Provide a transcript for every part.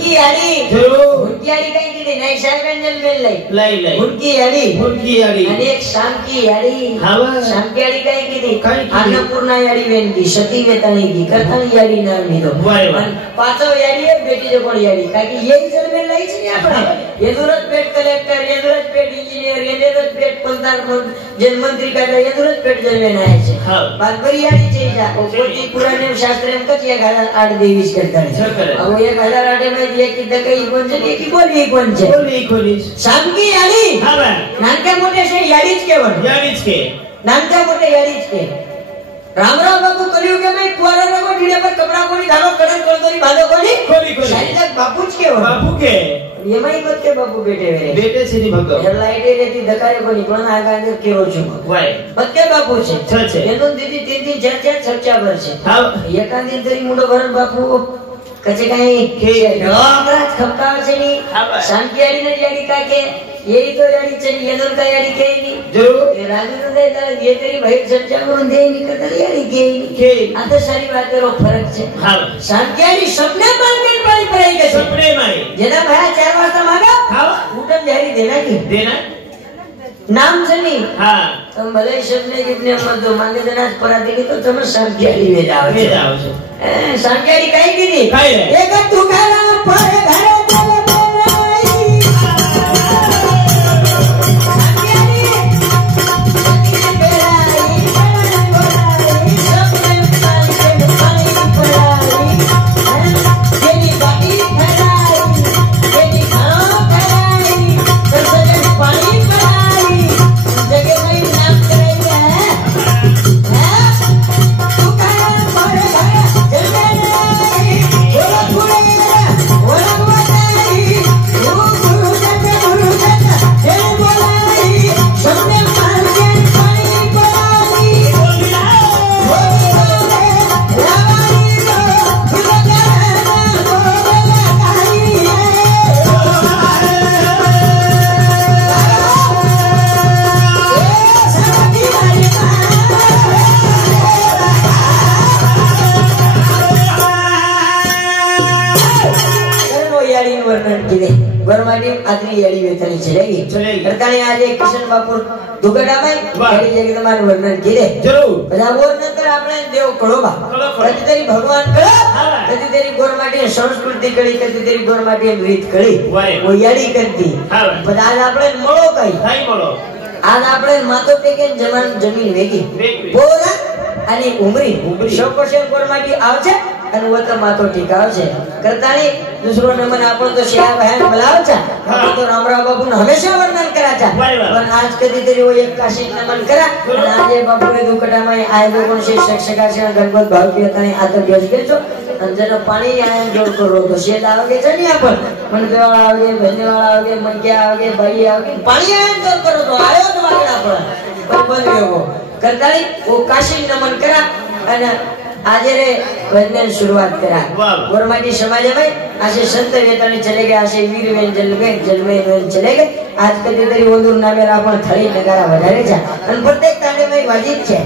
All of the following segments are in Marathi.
हुनकी याडी काही किती नाही साहेबांजल मेल लई हुनकी याडी आणि एक शामकी याडी शामकी याडी काही किती अन्नपूर्णा याडी वेनकी सती वेताणी की कथानी याडी नाम निदो पाचव याडी आहे बेटीचे कोण याडी काय की येई जल मेल लाईच नाही आपण येदुरच पेट कलेक्टर येदुरच पेट इंजिनियर येदुरच पेट पंचायत जन मंत्री काढला येदुरच पेट जलवे नाहीचे बातबरी याडी चेजा कोणती पुराणे शास्त्र कच 1028 करतात अहो 1008 मध्ये एक काही कोणचे की बोली कोणचे शामकी याडी नानक्या मोठे शे याडीच के नानक्या मोठे याडीच के रामराव बाबू कलियुग में कुआरा को ढीले पर कपड़ा कोनी धारो कड़क करदोरी भालो कोनी शायद बापूच के ये मई मत के बापू बेटे से नहीं भगो जब लाइटे रहती धकारे कोनी पण आगा अंदर केरो छु वाय बत्ते बापू छे एनो दीदी 3 चर्चा भर छे हां एका दिन तरी मुंडो भरण बापू कचे काही डोंगरात खपका छे नी शांती आडी ने याडी का के यही तो याडी चली येनर का याडी के नी जरूर ये राजू ने ये तेरी भाई चर्चा करून दे नी कदर याडी के आता सारी बातेरो फरक छे हां शांती आडी सपने पण पाणी पडाई के सपने माई जेना भाया 4 वाजता मागा हां उठन जारी देना नाम छनी हां तुम भले सपने कितने मत दो मांगे देना पराते की तो तुम शांती आडी ले जाओ शांती आडी काई कीदी एक तुकारा पर घरे आदरी याडी वेतनी चलेगी करताने आज एक किशन बापूर दुगडाबाई याडी जगदमान वर्णन केले जरूर બધા નંતર આપણે દેવ કળોબા કદીતરી ભગવાન કળા કદીતરી ગોરમાટી સંસ્કૃતિ કળી કદીતરી ગોરમાટી રીત કળી ઓ યાડી કરતી બધા આજ આપણે મળો કઈ મળો આજ આપણે માતો પેકે જમીન વેગી બોરા અને ઉમરી 100% ગોરમાટી આવશે અને वो तो मातो टिकाव छे करतानी दूसरो नमन आपण तो शेया बहन बोलाव छा आपण तो रामराव बाबू ने हमेशा वर्णन करा छा पण आज कधी तरी वो एक काशी नमन करा અને આજે બાપુ ને દુકડામાં આયો કોણ છે શિક્ષકા છે ગણપત ભાવતી હતા ને આ તો બેસ ગયો અંજનો પાણી આયન જોડ કરો તો શેદ આવે છે ને આપણ મન દેવાળા આવે ભજનવાળા આવે મંગ્યા આવે ભાઈ આવે પાણી આયન જોડ કરો તો આયો તો વાગડા પણ બંધ ગયો કરતાની वो काशी नमन करा અને આજે रे वजन शुरुआत करा गोरमाटी समाज में आसे संत वेतानी चले गए आसे वीर वेन जलमे चले गए आज कदी तरी ओदूर नामे आपण थळी नगारा વધારે છે અને प्रत्येक तांडे में वाजिब છે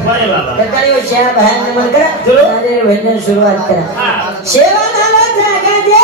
तकाळी ओ शेरा बहन नमन करा આજે वजन शुरुआत करा सेवा नाला जागा दे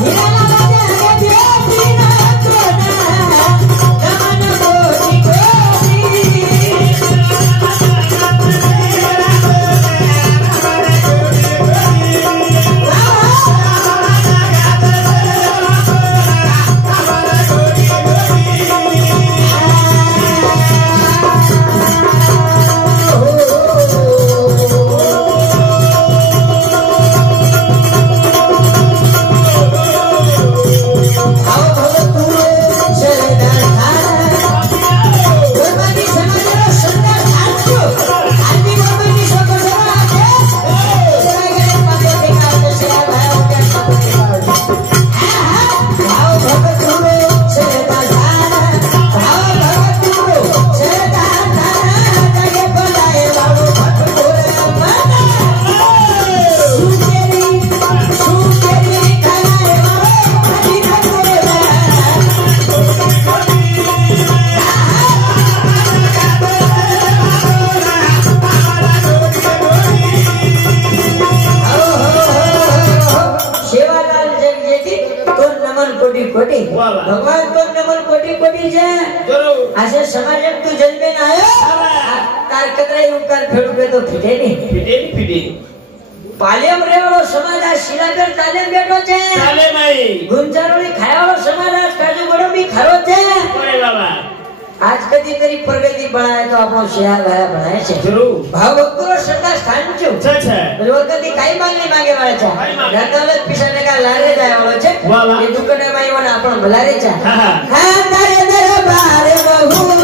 Yeah. कोटी भगवान तो नमन कोटी कोटी છે જરૂર આજે સમાજક તું જન્મે ના આયો તાર કતરાય ઉપકાર ફેડું કે તો ફીટે ની પાલેમ રેવાળો સમાજ આ શિલાગર તાલેમ બેઠો છે તાલેમ આઈ ગુંજારોળી ખાયાવાળો સમાજ આ કાજુ ગોળંબી ખારો છે ઓરે બાબા आज कधी तरी प्रगती बनाय तो आपण शिया गया बनाय छे जरूर भाव भक्तो श्रद्धा स्थान छो छे वखती काई मांगणी मागे वाळे छे रातवले पिसाने का लारे जाय वाळो छे ये दुकाने माई वना आपण भलारे छे हा तारे दरबारे बहु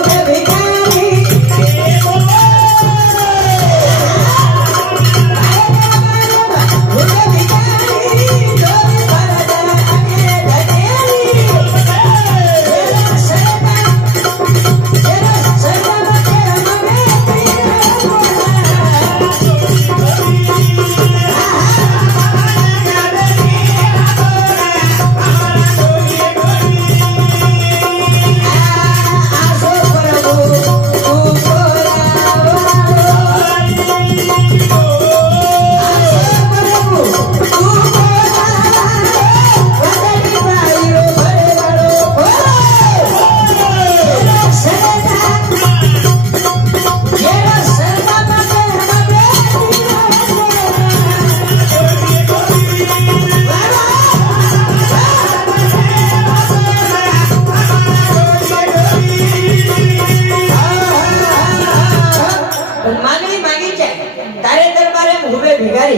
के भिखारी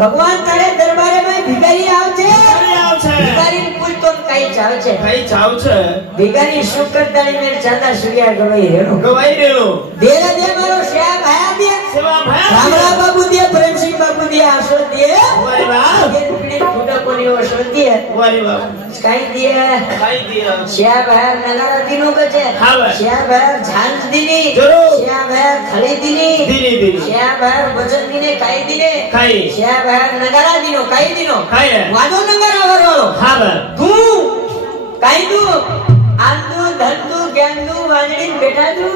भगवान तारे दरबारे में भिखारी आव छे भिखारी ने पूछ तो कई चाव छे भिखारी शुक्र तारी में चांदा सूर्या गवाई रेलो देरा दे मारो सेवा भाया दे रामरा बाबू दे प्रेम सिंह बाबू दे आशो दे वारे वाह ये पीड़ी फुटा कोनी आशो दे वारे वाह काई दिया सेवा भाया नगारा दिनो के छे सेवा भाया झांझ दिनी सेवा भाया खड़ी दिनी सेवा भाया वचन दिने काई दिने सेवा भाया नगारा दिनो काई वादो नगारा वरवालो हां तू काई तू आंदू धंदू ज्ञानदू वाजडी बेटादू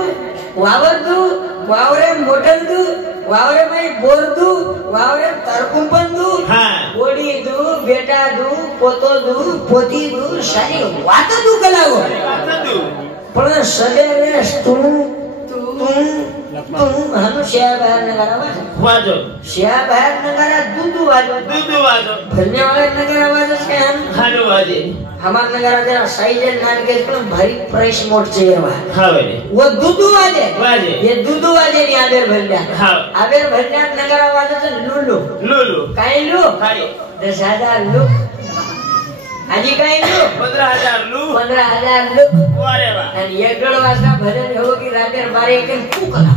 वावरदू वावरे मोटलदू वावरे में बोरदू वावरे तरकुंपंदू ओडीदू बेटादू पोतोदू पोतीदू सारी वातदू कलागो पण सदेवे तू हम शिया बाहर नगारा वाजो शिया बाहर नगारा दूधू वाजो भरने वाले नगारा वाजो से हम हालो वाजे हमार नगारा जरा साइज नान के पण भारी प्राइस मोट चाहिए हां वो दूधू वाजे ये दूधू वाजे नहीं आबेर भरल्या हां आबेर भरल्या नगारा वाजो तो लुलू काई लू 10,000 लू आजी काई लू 15,000 लू वारे वाह आणि एकड़ वाजता भजन हो की रातेर 12 एक फूकला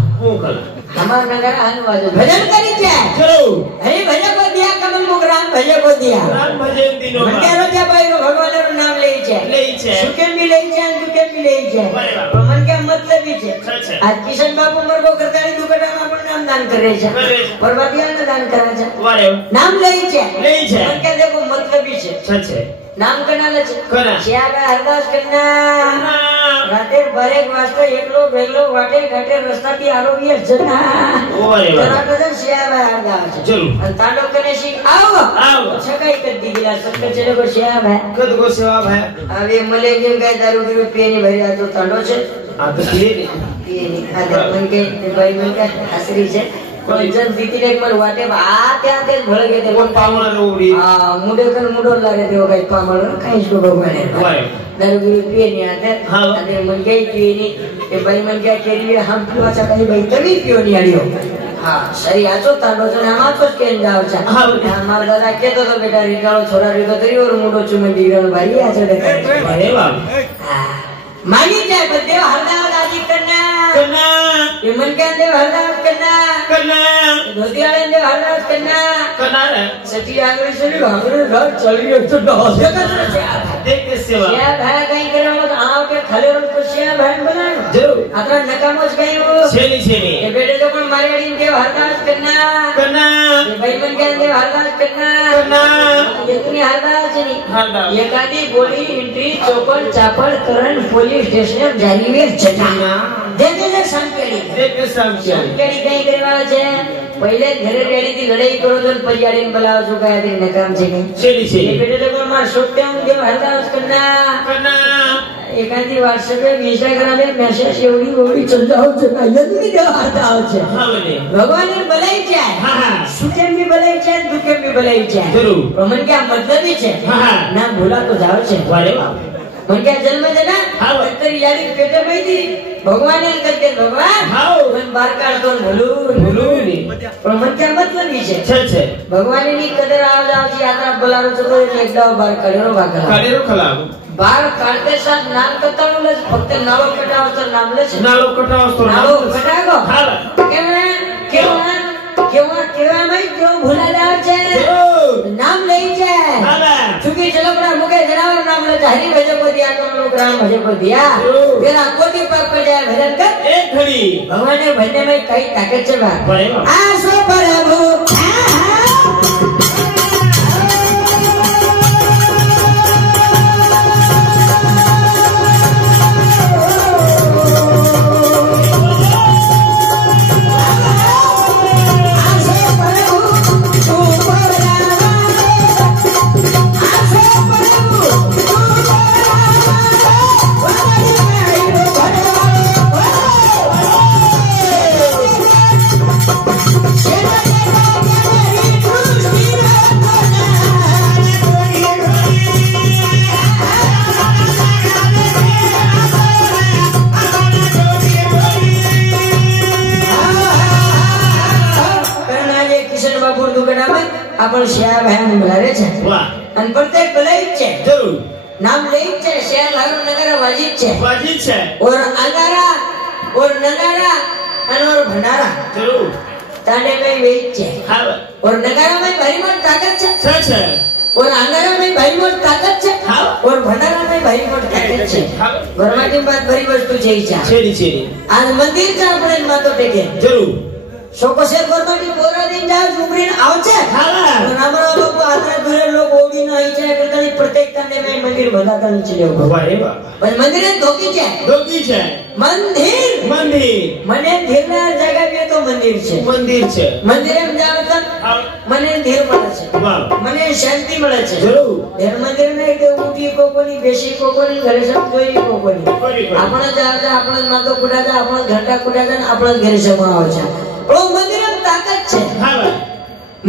हमार नगर आन वाजो भजन करी छे चलो हरि भजन को दिया कमल मुगराम भजन को दिया राम भजन दिनो मन के रोजा भाई रो भगवान रो नाम लेई छे सुके भी लेई छे दुके भी लेई छे तो मन के मतलब भी छे आज किशन बापू मरबो करतानी दुकड़ा अपन नाम दान करे छे परवादिया ने दान करे छे वारे नाम लेई छे मन के देखो मतलब भी छे नाम करना श्याम हरदास करना रातेर बरेक वाजता एकलो बेगलो वाटे घाटे रस्ता ती आरोग्य जना जरा कदन श्याम हरदास चलो तांडो कने सी आओ छकाई कर दी गिला सबके चले को श्याम है कद को सेवा है अबे मले जिन काय दारू की पेनी भरिया तो तांडो छे आ तो पेनी आदर मन के भाई मन का हसरी छे कोई जन दीतीने एक मर वाटे आते आते भळ गेते कोण पावळ रोवडी हां मुडे कन मुडो लागे देव काय पावळ काय इसको भगवान है दारू की पेनी आते आणि मन गई पेनी ते बाई मन क्या केली हम पिवाचा काही बाई तरी पिओनी आडियो हां सरी आचो तांडो जण आमाचो केन जावचा हमार दादा केतो तो बेटा रिकाळो छोरा रिको तरी और मुडो चुमे बिगरण भाई आचो देखा अरे वाह मानी जाए देव हरदास आजी करना ये मन के देव हरदास करना धोती वाले देव हरदास करना रे सची आगरे से भागरे घर चली तो डॉस देख के सेवा या भाई कहीं करे मत आओ के खले रंग को सिया भाई बना जरूर अतरा नकामोच गई वो छेली ये बेटे तो पण मारे अड़ी देव हरदास करना ये भाई मन के देव हरदास करना ये तुनी हरदास नहीं ये कादी बोली एंट्री चौपड़ चापड़ करण पुलिस स्टेशन जारी वे चटाना देखे शामकेड़ी कई करे वाला छे पहले घरे रेडी थी लड़ाई करो तो परियाड़ी में बुलाओ जो कहे दिन नकाम छे छेड़ी ये बेटे देखो मार सोते हूं देव हल्का करना एकादी व्हाट्सएप पे इंस्टाग्राम पे मैसेज एवडी चल जाओ जका यदि देव हल्का हो छे भगवान ने बुलाई छे सुखे भी बुलाई छे दुखे भी बुलाई छे जरूर तो मन क्या मतलब ही छे ना भूला तो जाओ छे वारे वाह मन क्या जन्म देना तेरी यारी पेटे में थी भगवान ने करके भगवान मन बार काट तो भूलू પણ મન क्या मतलब છે ભગવાન ની કદર આવજી યાત્રા બોલારો તો એક દાવ બાર કાઢેરો ખલાવ બાર કાઢતે સાથ નામ કટાણો લે ફક્ત નાળો કટાવો તો નામ લે છે નાળો કટાવો કેવા મય જો ભૂલા જાવ છે નામ લઈ જાય ચૂકી ચલકડા મુકે જનાવર નામ લે હરી ભજે કો દિયા તો લોક રામ ભજે કો દિયા તેરા કોટી પાપ પર જાય ભજન કર એક ઘડી ભગવાન ને ભજને में कई ताकत છે બા આસો પ્રભુ अपन शेर बहन बुलावे छे वाह अन प्रत्येक बुलाई छे जरूर नाम लेई छे शेर हर नगर वाजिब छे और अंगारा और नगारा और भंडारा जरूर ताने में वेच छे हां और नगारा में भारी मोट ताकत छे और अंगारा में भारी मोट ताकत छे हां और भंडारा में भारी मोट ताकत छे घरमा की बात भारी वस्तु छेड़ी आज मंदिर का अपने मातो टेके जरूर शोकशेर गवर्नमेंट पूरा दिन जाओ झुमरीन आवचे हां हमरा बाबू आत्रा दूरे लोग ओडी नहीं छे करतानी प्रत्येक तने में मंदिर बंधाता चले वारे वाह पर मंदिर धोकी छे मंदिर मने धीरना जगह पे तो मंदिर छे मंदिर में जाओ तो मने धीर મળે છે વાહ मने शांति મળે છે जरूर धीर मंदिर में के उठी को कोनी बेसी को कोनी घरे सब कोई को कोनी आपण जाता आपण मातो कुडाता आपण घंटा कुडाता आपण घरे सब आवे छे ओ मंदिर में ताकत छे हां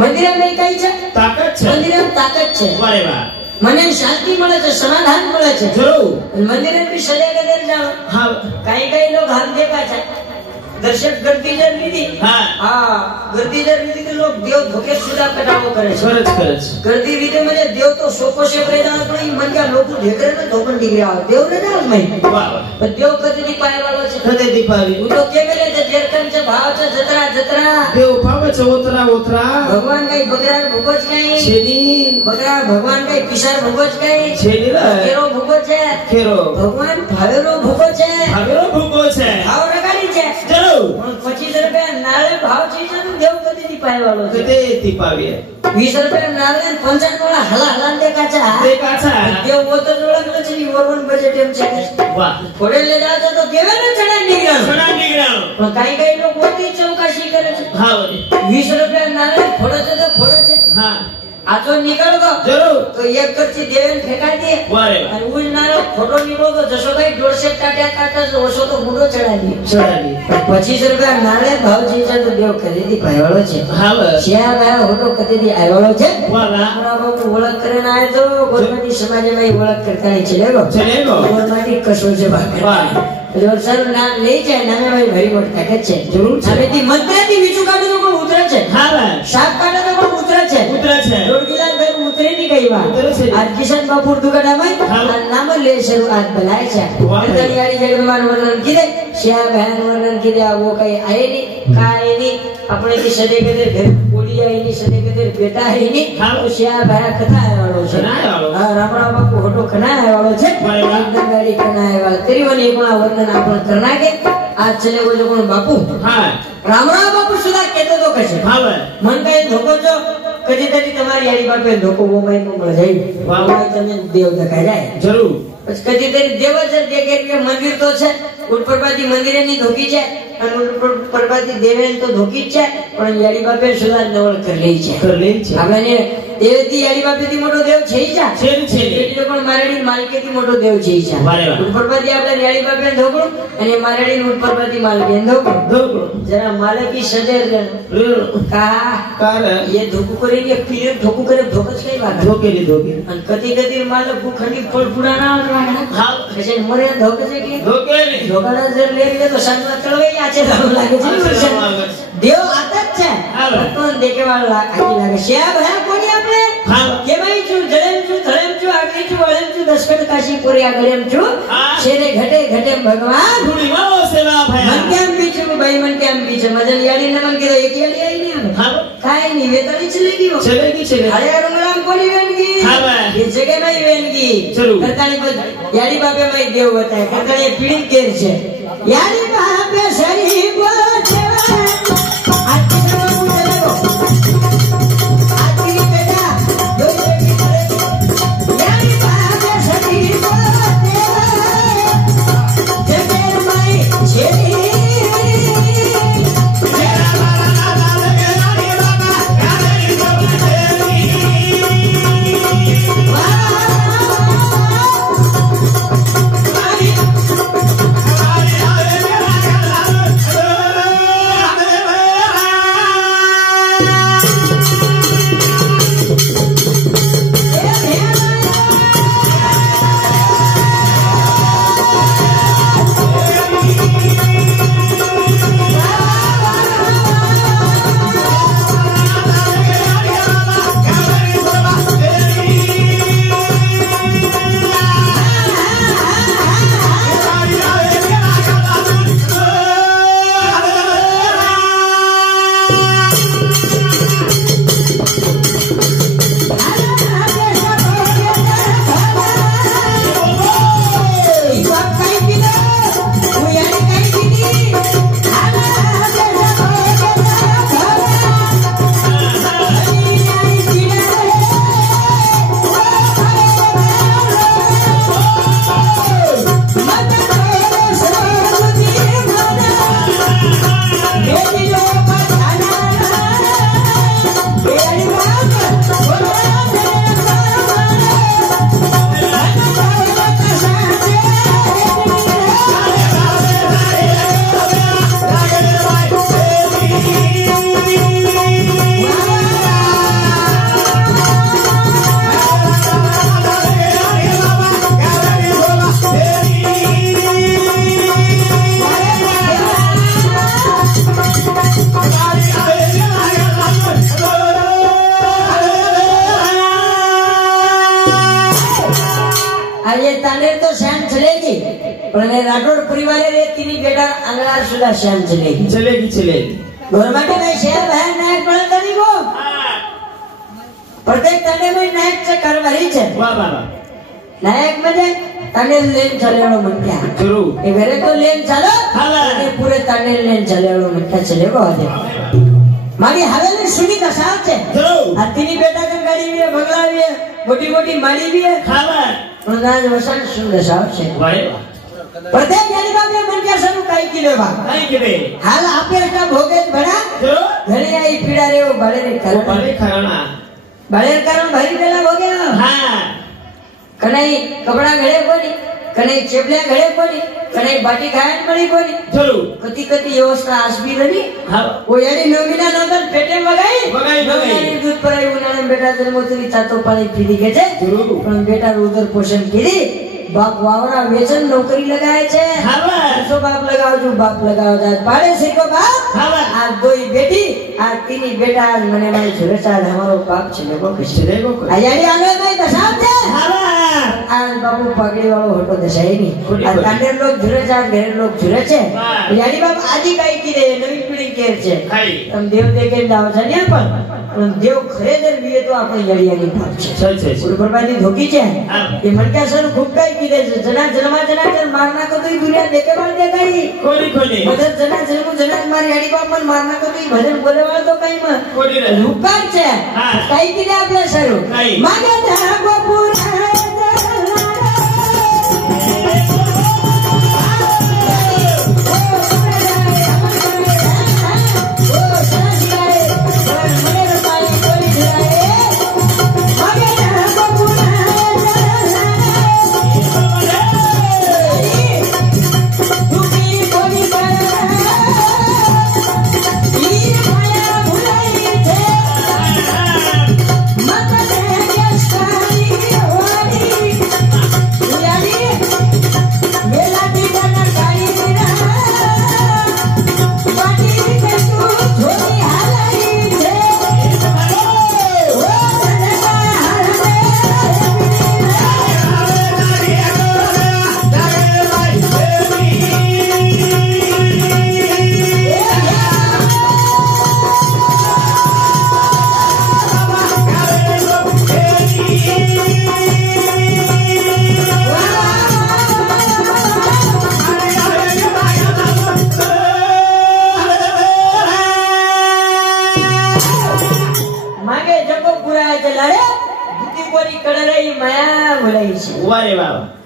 मंदिर में कई छे ताकत छे मंदिर में ताकत छे वारे वाह मने शांति મળે છે समाधान મળે છે जरूर मंदिर में भी सजा कर जाओ हां कई लोग हम देखा छे दर्शक गर्दी जर नीति हां गर्दी जर नीति के लोग देव धोके सुधा कटावो करे छे गर्दी रीते म्हणजे देव तो सोको से प्रेरणा पण मन का लोग देखरे ने धोकन दिग्या देव ने ना मैं वाह पण देव कदी दी पाए वालो छे कदी दी पावी उ तो केवेले जे जेरकन छे भाव छे जतरा देव पावे छे ओतरा भगवान कई बकरा भुगोज कई छेनी बकरा भगवान कई किशोर भुगोज कई छेनी केरो भुगो छे केरो भगवान भावेरो भुगो छे भाव रगाड़ी छे 25 रुपया नाळे भाव चीज देव कदी दी पाए वालो कदी दी पावे 20 रुपया नाळे 55 वाला हला देखा छा देव वो तो जोड़ा छे वरवन बजट एम छे वाह थोड़े ले जातो तो देवे ने चढ़ा निकराव पण काई लोग मोटी चौकाशी करे छे हां 20 रुपया नाळे फोड़े छे हां आ तो निकल गो जरूर तो एक करची देवेन फेंका दिए वारे और उज नारो फोटो निकलो तो जसो भाई 150 टाटा काटा ओसो तो मुंडो चढ़ा दी 25 रुपया नाळे भाव चीजा तो देव खरीदी पायवाळो छे हां शिया भाई फोटो खरीदी आयवाळो छे वाला हमरा बाबू ओळख करे आए तो गोरमाटी समाज में ओळख करता है चलेगो गोरमाटी कसो छे वाह जो सर नाम ले जाए नामे भाई भारी मोट ताकत छे जरूर छे थी मंत्र थी बीजू काढो तो कोण उतरे छे हां भाई सात काढो तो कोण उतरे छे रोडगीला घर उतरे नहीं गई बात आज किशन बापुर दुकाना में नाम ले शुरुआत बनाए छे तैयारी जगमान वर्णन किदे श्या बहन वर्णन किदे वो कई आए नहीं काए नहीं अपने की सदे के घर बोली आई नहीं सदे के बेटा है नहीं हां श्या भाई कथा है वालो छे हां रामरा बापू होटो खना है वालो छे एकदम गाड़ी खना है वालो तेरी वने कोणा वर्णन आपण करना के आज चले वो जो कोण बापू हां रामरा बापू सुधा केतो तो कशे हां मन कई धोको जो कदी तरी તમારી આડી બાપે ધોકો મોબાઈલ માં મળે જાય વાહ તમે દેવ દેખાય જાય જરૂર કદીતરી દેવસર જગ્યાએ મંદિર તો છે ઉત્પરબાજી મંદિરેની ધોકી છે અને ઉત્પરબાજી દેવેન તો ધોકી જ છે પણ યાડી બાપે સુધાર નવળ કરી છે આપણે દેવથી યાડી બાપેથી મોટો દેવ છે એટલે પણ મારેડી માલકેથી મોટો દેવ છે ઉત્પરબાજી આપણે યાડી બાપે ધોકડું અને મારેડી ઉત્પરબાજી માલકે ધોકડું જરા માલકી સજેર કાર ये धोकू करेंगे फिर धोकू करे धोकस कई बात धोके અને કદી માલક ભૂખંડી ફળ પુરાના હા એટલે મરે ધોકે છે કે ધોકે નહીં ધોકાના જર લે તો સંતલા ચળવાઈ આચે લાગે છે દેવ આતક છે પણ દેખેવાળ લાગે છે ભયા કોની આપણે કેવાય છું જળેમ છું ધળેમ છું આગળી છું વળેમ છું દશકટ કાશી પૂરી આગળેમ છું શેરે ઘટે ભગવાન ધૂળી વાળો સેવા ભયા મન કેમ બીચું ભાઈ મન કેમ બીચું મજન યાડી ને મન કીધો એક યાડી આવી નહીં કાઈ नहीं वेतड़ी चलेगी अरे रुंगराम कोनी वेनगी ये जगह में वेनगी करतानी पर यारी बापे में देव बताए करतानी पीड़ी केर छे यारी बापे सरी बोले आज की समय पूछे लगो आज की बेटा दो बेटी करे यारी बापे सरी बोले जगह में छेली राठौड़ परिवार रे तीन बेटा अंगलार सुधा श्याम चलेगी गवर्नमेंट में शहर है नायक बनतनी को प्रत्येक तने में नायक से करवारी छे वाह नायक म्हणजे तने लेन चलेलो म्हणत्या जरूर ए वेरे तो लेन चालो અને પૂરે તને લેન ચલેલો म्हणत्या चलेगो આજે મારી હવેલી સુની દશા છે જरूर આ तीन बेटा કન ગાડી વે બગલા વે મોટી માડી વે ખાવા પ્રધાન વસન સુન દશા છે વાહ प्रत्येक यानी बापे मन के सनु काई किले बा हाल आपे का भोगे बड़ा घरे आई पीड़ा रे बड़े रे कारण भरी देला भोगे हां कने कपड़ा घड़े कोनी कने चेपल्या घड़े कोनी कने बाटी खायन पड़ी कोनी जरूर कति व्यवस्था आसबी रही हां वो यानी नोमिना नंदन पेटे मगाई दूध पर आई उन्हाने बेटा जन्मोत्सवी चातो पाणी पीधी के छे जरूर पण बेटा उधर पोषण कीधी बाप वावरा वेचन नौकरी लगाए छे हां बाप लगाओ जो बाप लगाओ जात पाड़े से को बाप हां आ दो बेटी आ तीन बेटा मने में झुरे चाल हमारो बाप छले को किसरे को आ यानी आगे में दशा छे हां आ बाबू पगड़ी वालो होटो दशाई नी आ कांडे लोग झुरे चाल घर लोग झुरे छे यानी बाप आजी काई की रे नवी पीढ़ी केर छे तम देव देखे जाओ छ ने पण देव खरेदर विये तो आपण यड़ियानी भाग छे छे गुरुप्रभादी धोकी छे ये मनका सर खूब काई की रे जना जन मारना को तो दुनिया देखे बार दे गई कोनी मदर जना मारी याडी बाप मन मारना को तो भजन बोले वाला तो कई में कोनी रे रुकार छे काई की रे आपले सर मागे धागो पूरा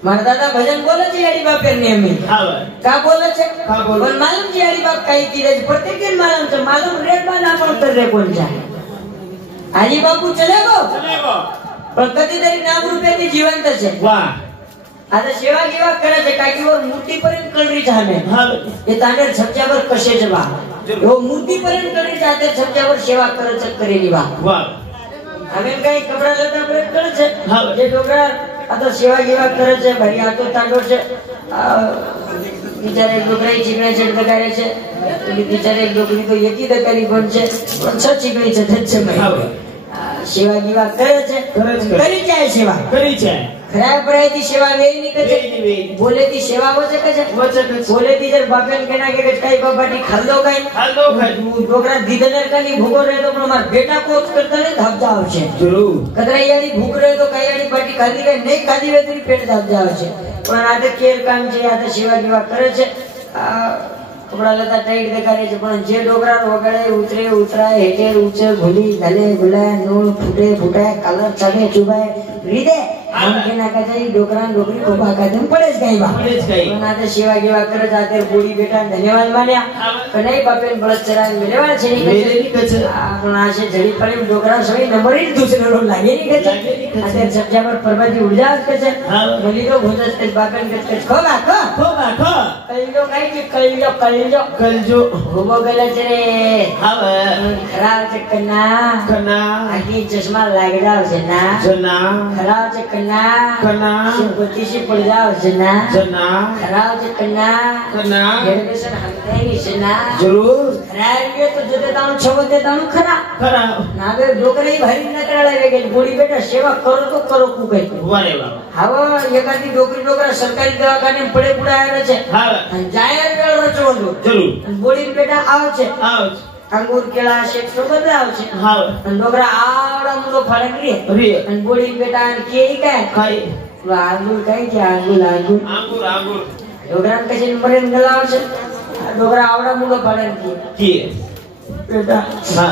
મારા દાદા ભજન બોલે છે યાડી બાપ ને અમે કા બોલે છે પણ માલુમ છે યાડી બાપ કઈ કીધે છે પ્રत्येक दिन मालूम છે मालूम रेड માં ના પણ કરે કોણ જાય હાજી બાપુ ચલેગો પણ કદીતરી નામ રૂપેથી જીવંત છે વાહ आता सेवा गिवा करायचे काकीवर मूर्तीपर्यंत कळरी झाले हे तांडर छपच्यावर कसे जवा हो मूर्तीपर्यंत कळरी जाते छपच्यावर सेवा करायचं करेली वा आम्ही काही कपडा लता पर्यंत करायचे जे डोकरा आता सेवा गिवा करायचे भाई आता तांडोचे बिचारे डोकराई चिकण्याचे डकाराचे तुम्ही बिचारे डोकरी तो एकी दकारी बनचे पण छ चिकणीचे धच्चे माहिती सेवा गिवा करायचे करीचे आहे सेवा करीचे आहे खऱ्या परायती सेवा वेळी निकचे बोले ती सेवा वचकचे बोले ती जर बापेन केना के काही बाबाटी खाल्लो काय डोकरा दीदनर कानी भूगो रे तो पण मार बेटा कोच करता ने धाप जाव छे जरूर कदरा यानी भूख रे तो काही यानी बाटी खाली काय नाही खाली वे तरी पेट धाप जाव छे पण आता केर काम छे आता सेवा गिवा करे छे कपड़ा लता टाइट देखारे छे पण जे डोकरा वगड़े उतरे उतराय हेटे ऊंचे भूली घले गुलाय नूल फूटे फूटाय कलर चढ़े चुबाय રીદે આમ કે ના કાજે ડોકરા ડોકરી કોબા કાજમ પડેજ ગઈ બા પણ આ સેવા ગેવા કરે જાતે બોડી બેટા ધન્યવાદ માન્યા કનઈ બાપેન બળદ ચરાય મેલેવા છે ની કચે પણ આ છે જડી પડે ડોકરા સઈ નંબર જ દુસરો લાગે ની કચે આ સબ્જા પર પરબાજી ઉર્જા કચે બોલી તો ભોજસ તે બાપેન કચે ખોબા ખો કઈલો કાઈ કે કલજો હોબો ગલે છે રે હવે ખરાબ છે કના આખી ચશ્મા લાગી જાવ છે ના खराब से कन्ना सिंपति से पड़ जाओ जना खराब से कन्ना जनरेशन हमते ही जना जरूर खराब के तो जो देता हूं छव देता हूं खराब ना बे डोकरे भारी न कराळे गेल बोडी बेटा सेवा करो तो करो कु गई वारे बाबा हावा एकादी डोकरी डोकरा सरकारी दवाखाने पड़े पुड़ा आवे छे हां जायर वेळ रचो जरूर बोडी बेटा आव छे अंगूर केळा शेक तो बदला आवશે હા અને ડોકરા આવડા મુલો ફાડક રે અને બોડી બેટા કેઈ કાય આંગુર કાઈ કે આંગુર ડોકરા કશે મરેન ગલાવશે ડોકરા આવડા મુલો ફાડક કે બેટા હા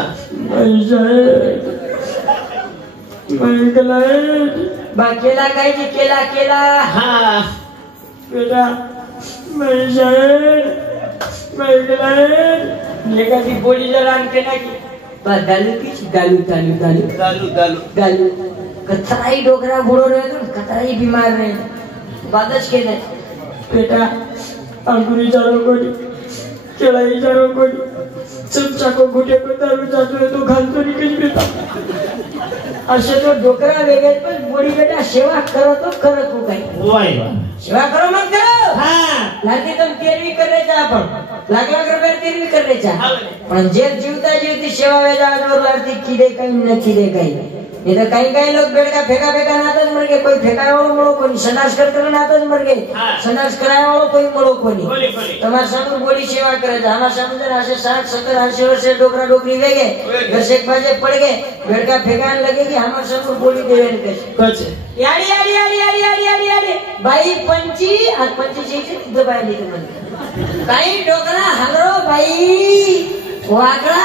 મઈ ગલાય બા કેલા કાઈ કે કેલા હા બેટા મઈ ગલાય लेकाती बोली जरान के ना की दालू की दालू कतराई डोकरा बुड़ो रहे तो कतराई बीमार रहे बादश के ने बेटा अंगूरी चारो कोडी केलाई चारो कोडी चमचा को घुटे को दारू चाटो तो घालतो नी कज बेटा असे तो डोकरा वेगळे पण बोडी बेटा सेवा करो तो करो तू काय वाय सेवा करो मत करो हां लागी तुम केरवी करे जा आपण लाख लाख रुपये केरवी करे जा पण जे जीवता जीवती सेवा वेजा जोर लागती किदे काही न किदे काही ये तो काही लोग बेडका फेका नातच मर गए कोई फेकाय वाळो मळो कोणी संडास करतो नातच मर गए संडास कराय वाळो कोई मळो कोणी તમાર સામે બોડી સેવા કરે છે આમાં સામે આશે 60 70 80 વર્ષે ડોકરા ડોકરી વેગે દસેક બાજે પડ ગए બેડકા ફેકાન લગે કે અમાર સામે બોડી દેવેન કછ याडी भाई पंची और पंची से दबाई ली तुमने काई डोकरा हंगरो भाई वाकड़ा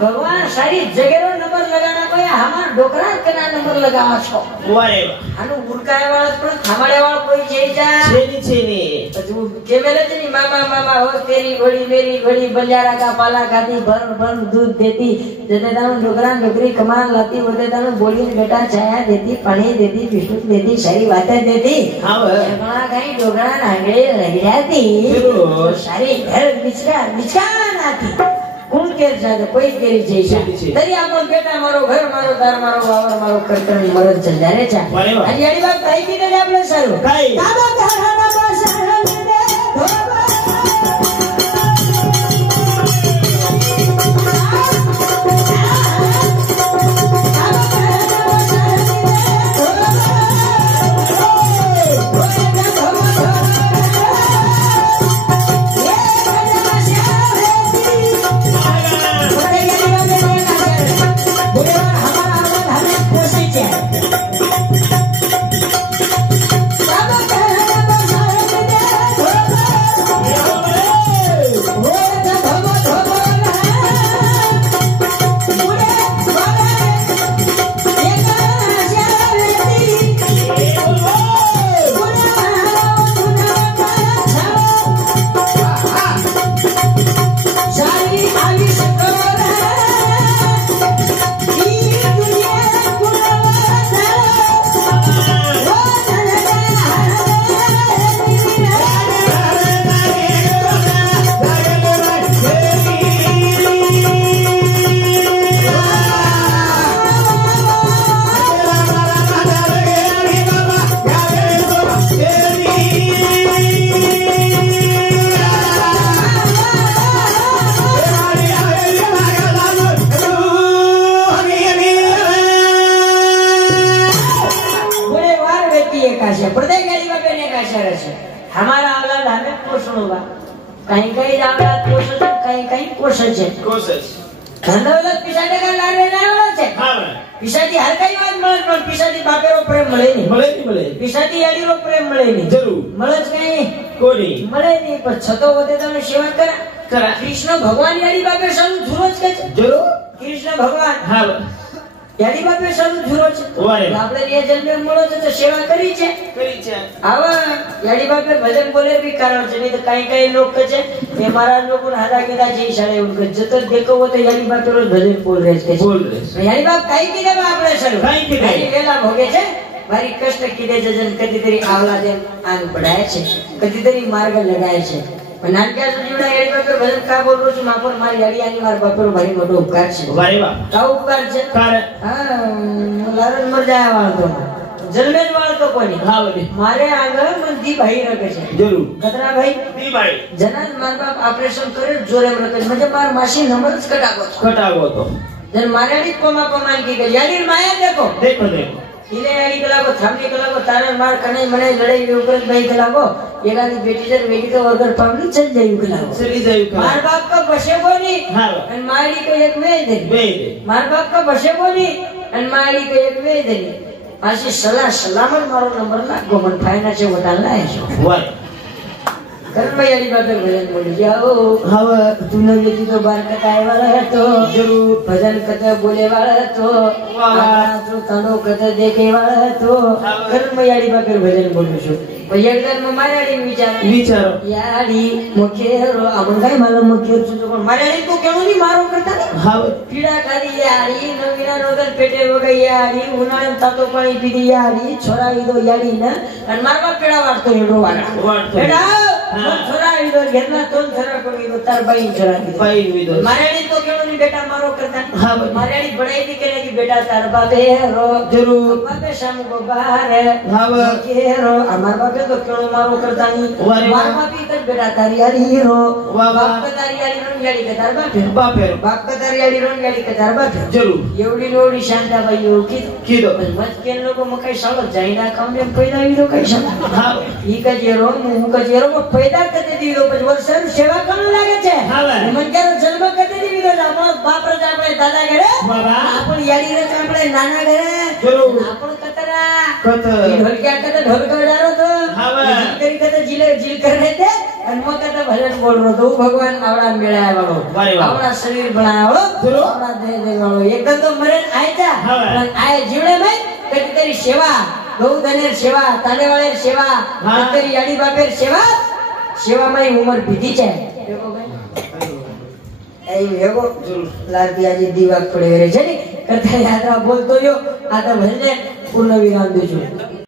भगवान सारी जगह नंबर लगाना कोई हमार डोकरा केना नंबर लगावा छो वारे आनु उरकाय वाळा पण खामाडे वाळा कोई जेजा छेनी तू जे मेले छनी मामा हो तेरी घोड़ी मेरी घोड़ी बंजारा का पाला खाती भर दूध देती जने दानु डोकरा डोकरी कमान लाती होते दानु बोली बेटा छाया देती पानी देती बिस्कुट देती सारी बातें देती हां बड़ा कहीं डोकरा नागड़े लग जाती सारी घर बिचका नाती कौन केर जागे कोई केरी जैसा तरी आपण बेटा मारो घर मारो दार मारो वावर मारो करकन मरद चल जा रे चा आणि याडी बात काही की दे आपले सारू काय दादा घराना बसरण दे धोबा Baba आशा प्रत्येक याडी बापे ने आशा रहे हमारा औलाद हमें पोषणोगा कहीं औलाद पोषण कहीं पोषण છે ધંધોલત પિસાડી का લારે લાવવાનો છે હા પિસાડી હર કઈ વાત મળે પણ પિસાડી બાપેરો પ્રેમ મળે નહીં પિસાડી યાડીનો પ્રેમ મળે નહીં જરૂર મળે જ કઈ કોઈ મળે નહીં પણ છતો વધે તમે સેવા કરા કૃષ્ણ ભગવાન યાડી બાપે સારું જુરો જ કે જરૂર કૃષ્ણ ભગવાન હા યાડી બાપે સારું જુરો છે આપણે એ જન્મે મળો છે તો સેવા કરી છે આવા યાડી બાપે ભજન બોલે બી કારણ છે નહીં તો કઈ લોક છે એ મારા લોકો હારા કેદા જઈ સાડે એવું કે જતો દેખો તો યાડી બાપે રોજ ભજન બોલ રહે છે યાડી બાપ કઈ કીધે આપણે સારું કઈ વેલા ભોગે છે મારી કષ્ટ કીધે જન કદી તરી આવલા દે આંગ પડાય છે કદી તરી માર્ગ લગાય છે નાનક્યા સુજીવડા યાડી બાપે ભજન કા બોલ રહ્યો છું માપર મારી યાડી આની માર બાપેરો ભારી મોટો ઉપકાર છે વાહ વાહ કા ઉપકાર છે હા લારન મર જાય વાળતો જન્મે જ વાળતો કોની હા બધી મારે આગળ મંદી ભાઈ રખે છે જરૂર કતરા ભાઈ દી ભાઈ જનાન માર બાપ ઓપરેશન કરે જોરે રખે મજે માર માસી નંબર જ કટાવો તો જન મારેડી કોમા કોમાન કી કે યાડી માયા દેખો ઇલે યાડી કલાકો થામની કલાકો તારે માર કને મને લડાઈ ઉપર ભાઈ કલાકો એલાની બેટી જર વેગી તો વગર પાવની ચલ જાયું કલાકો ચલી જાયું માર બાપ કો બસે કોની હા અને મારી કો એક વે દે માર બાપ કો બસે કોની અને મારી કો એક વે દે આશી સલામત મારો નંબર લાગો મન ફાઈના છે વટાલ લાય છો વાય કર્મયાડી બાપે ભજન બોલી જાઓ હવે તું નવેજી તો બાર કથાય વાળા હતો જરૂર ભજન કથા બોલે વાળા હતો વાહ તો તનો કથા દેખે વાળા હતો કર્મયાડી બાપે ભજન બોલું છું ભજન માં મારાડી વિચારો યાડી મુખેરો અમંગાઈ મારો મુખેર છું તો પણ મારાડી તો કેવું ની મારો કરતા હા પીડા ખાધી યાડી નવીના રોગન પેટે વગઈ યાડી ઉનાળે તાતો પાણી પીધી યાડી છોરાવી દો યાડી ને અને મારવા પીડા વાળતો એડો વાળતો એડા છોરા ઈદો ઘરના તોન છોરા કોઈ ઈદો તાર બાઈ છોરા બાઈ ઈદો મારેડી તો કેણો ની બેટા મારો કરતા હા મારેડી બડાઈ દી કે બેટા તાર બાપે રો જરૂર બાપે સામુ કો બારે હા કે રો અમાર બાપે તો કેણો મારો કરતા ની માર બાપી તો બેટા તારી યારી રો બાપ તારી યારી રો યારી કે તાર બાપે બાપ તારી યારી રો યારી કે તાર બાપે જરૂર એવડી લોડી શાંતા બાઈ ઓ કીધો મત કે લોકો મકાઈ સાળો જાઈના કામને પૈદા વીરો કઈ શાંતા હા ઈ કજેરો હું કજેરો पैदा करते दिलो પછી વર્ષન સેવા કોણ લાગે છે મંજારો જન્મ કરતે દીધો આપણો બાપ રજ આપણે દાદા ઘરે આપણ યાડી રજ આપણે નાના ઘરે આપણ કતરા ઢોલક્યા કતે ઢોલ કડારો તો કરી કતે જીલ કરે તે અને મો કતે ભજન બોલરો તો ભગવાન આવડા મેળાય વાળો આવડા શરીર બનાવ્યો આવડા દે વાળો એકદમ તો મરે આયતા પણ આય જીવડે મે કતે તેરી સેવા ગૌધનેર સેવા તાનેવાળેર સેવા તેરી યાડી બાપેર સેવા સેવામાં ઉમર પીધી છે દેખો ભાઈ એ વેગો લારતી આજે દીવા પડે છે ને કરતા યાત્રા બોલતો યો આ તો ભજને પૂર્ણ વિરામ દઉં છું